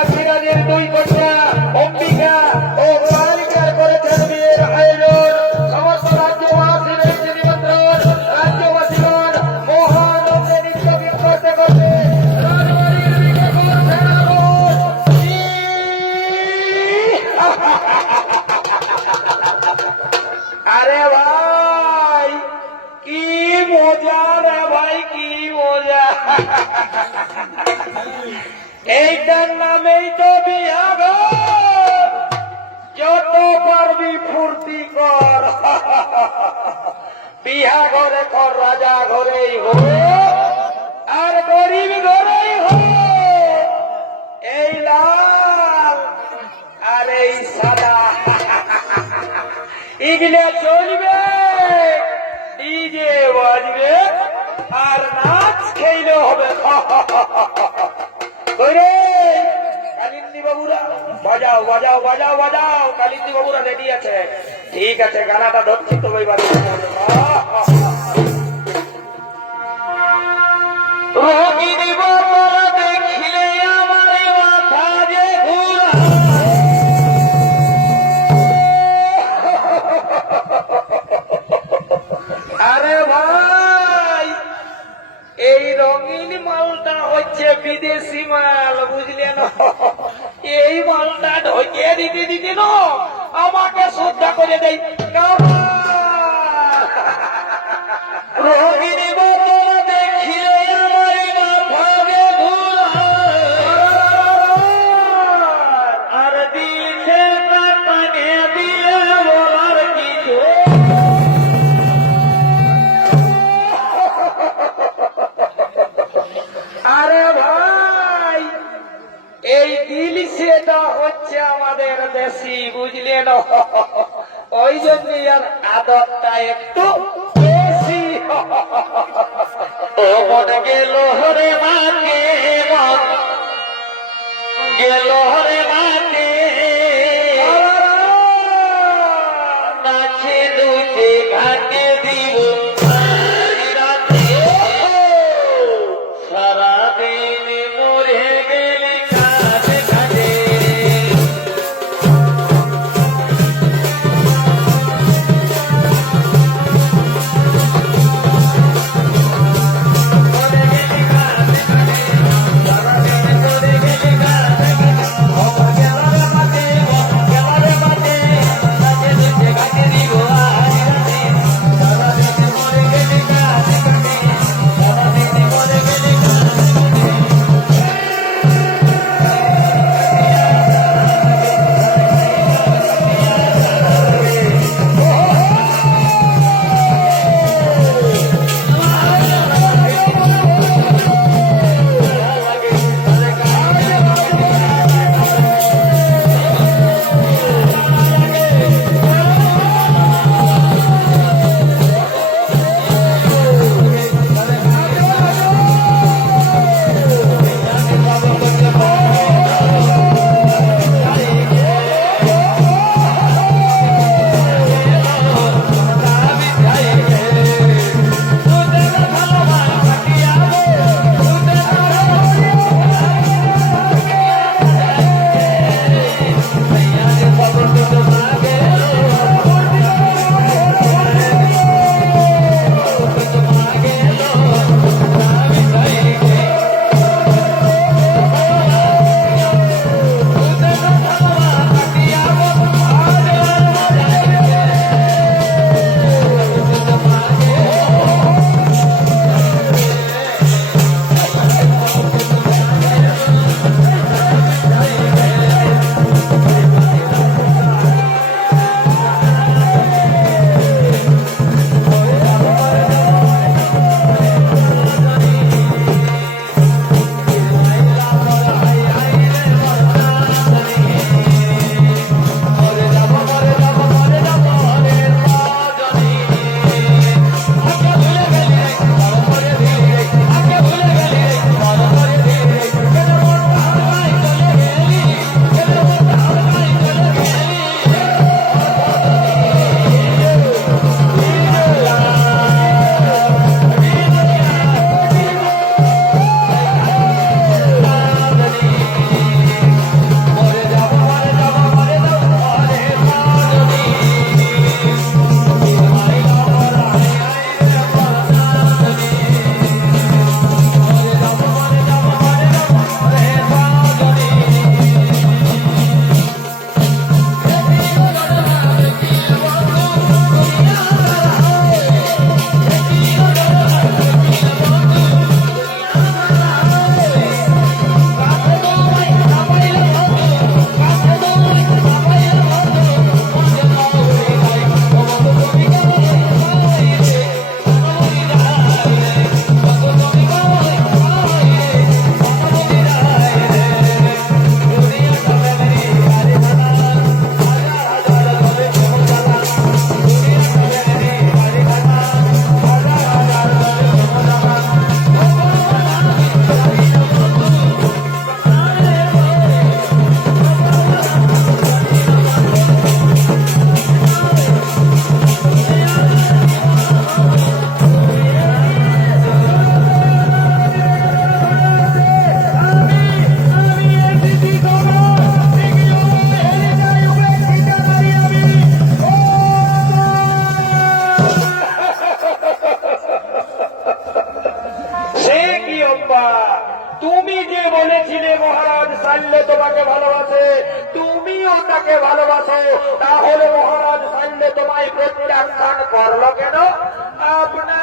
কাশীরাজের দুই কন্যা অম্বিকা ও কালিকার করেছেন বিয়ের আয়োজন। সমস্ত রাজ্যবাসীর এই নিমন্ত্রণ। রাজ্যবাসীগণ মহানন্দে নৃত্য গীত করতে করতে রাজবাড়ির দিকে ঘুরছেন। আরে ভাই কি মজা রে ভাই, কি মজা! এইটার নামেই তো বিয়া গো। যত পারবি ফুর্তি কর। বিয়া ঘরে কর, রাজা ঘরেই হো আর গরিব ঘরেই হো। এই লাল আর এই সাদা এগুলো চলবে, ডিজে বাজবে আর নাচ খেলে হবে। কালিন্দী বাবুরা বাজাও বাজাও বাজাও বাজাও। কালিন্দী বাবুরা রেডি আছে। ঠিক আছে, গানাটা ধরছি তো এবার। রোগিনী বাবা দেখিলে আমার মাথা যে ঘুরা। আরে ভাই এই রঙিন মালটা হচ্ছে বিদেশি মাল, বুঝলেন? এই মালটা ঢকিয়ে দিতে দিতে না আমাকে শ্রদ্ধা করে দেয়। রঙিনী বাবা দেখিলে আমার মাথা যে ঘুরা। আর দিছে টানে দিয়ে বলার কিছু। আরে ভাই এই দিল সেটা হচ্ছে আমাদের দেশি, বুঝলেন? ওই জন্য আর আদরটা একটু বেশি। ও মন গেল হরে মাকে, মন গেল হরে মাকে। নাচে দুচে ঘাটে দিব সারাদিন মরে গেলি কাছে কাছে। মরে গেলি কাছে কাছে, সারাদিন মরে গেলি কাছে কাছে। চম্পা, তুমি যে বলেছিলে মহারাজ সাল্লে তোমাকে ভালোবাসে, তুমিও তাকে ভালোবাসো, তাহলে মহারাজ সাল্লে তোমায় প্রত্যাখ্যান করলো কেন? আপনার